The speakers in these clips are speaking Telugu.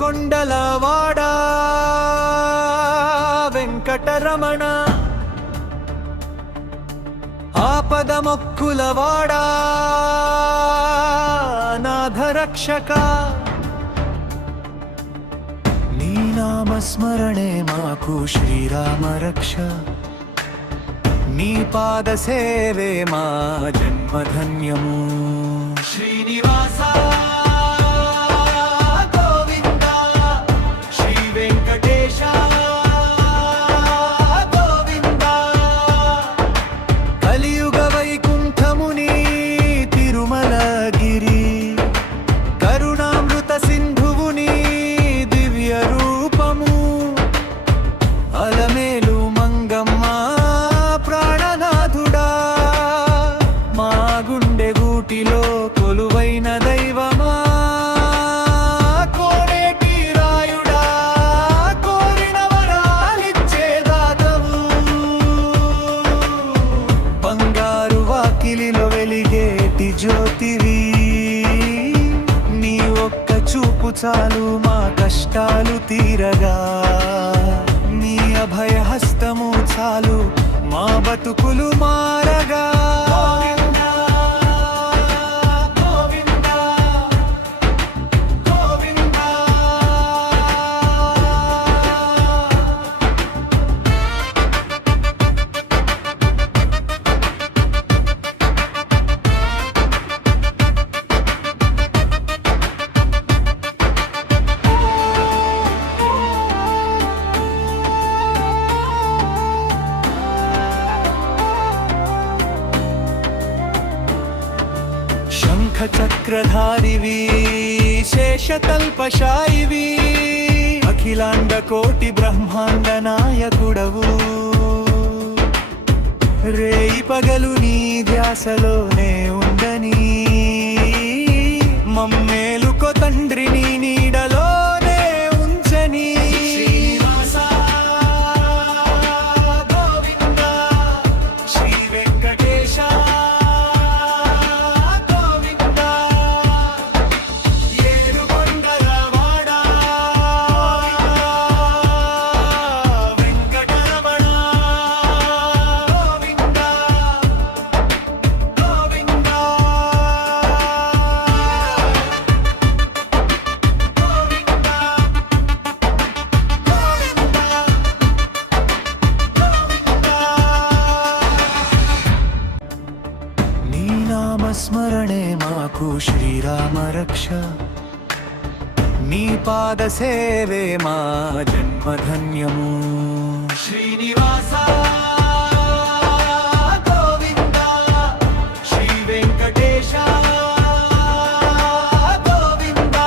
కొండలవాడా వెంకటరమణ, ఆపద మొక్కులవాడా నాథరక్షక, నీ నామస్మరణే మాకు శ్రీరామ రక్ష, నీ పాద సేవే మా జన్మధన్యము. శ్రీనివాస గోవింద, శ్రీ వెంకటేశ గోవింద, కలియుగ వైకుంఠముని తిరుమలగిరి, కరుణామృత సింధువుని దివ్య రూపము, అలమేలు మంగమ్మ ప్రాణనాథుడా, మా గుండె గూటిలో కొలువైన దైవమా, కోనేటి రాయుడా కోరిన వరాలిచ్చే దాతవు, బంగారు వాకిలిలో వెలిగేటి జ్యోతివి, నీ ఒక్క చూపు చాలు మా కష్టాలు తీరగా, నీ అభయ హస్తము చాలు మా బతుకులు మారగా. చక్రధారివి శేషతల్పశాయివి, అఖిలాండ కోటి బ్రహ్మాండ నాయకుడవు, రేయి పగలు నీ ధ్యాసలోనే ఉండని, మమ్మేలుకో తండ్రి నీ నీడలోనే ఉంచని. శ్రీనివాస గోవింద, శ్రీ వెంకటేశ స్మరణే మాకు శ్రీరామ రక్ష, నీ పాద సేవే మా జన్మధన్యము. శ్రీనివాస గోవింద, శ్రీ వెంకటేశ గోవింద,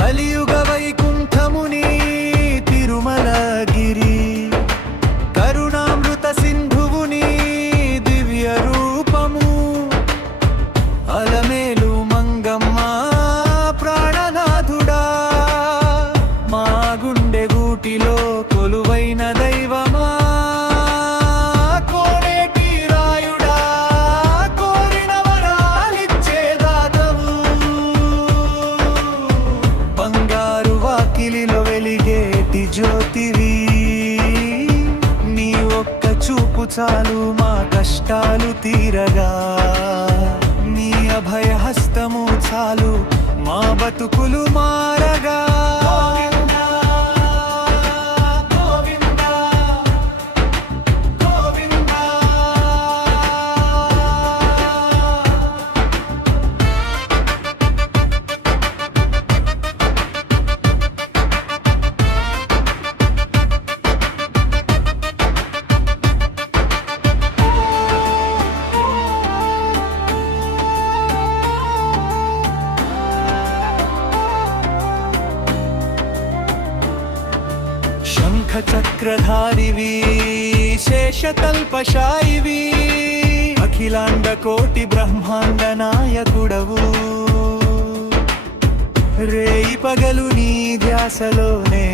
కలియుగ వైకుంఠముని తిరుమలగిరి, కరుణామృత సింధువుని దివ్య రూపము, అలమేలు మంగమ్మ ప్రాణనాథుడా, మా గుండె గూటిలో కొలువైన దైవమా, కోనేటి రాయుడా కోరిన వరాలిచ్చే దాతవు, బంగారు వాకిలిలో వెలిగేటి జ్యోతివి, నీ ఒక్క చూపు చాలు మా కష్టాలు తీరగా, నీ అభయ హస్తము చాలు మా బతుకులు మారగా. చక్రధారివి శేషతల్పశాయివి, అఖిలాండ కోటి బ్రహ్మాండ నాయకుడవు, రేయి పగలు నీ ధ్యాసలోనే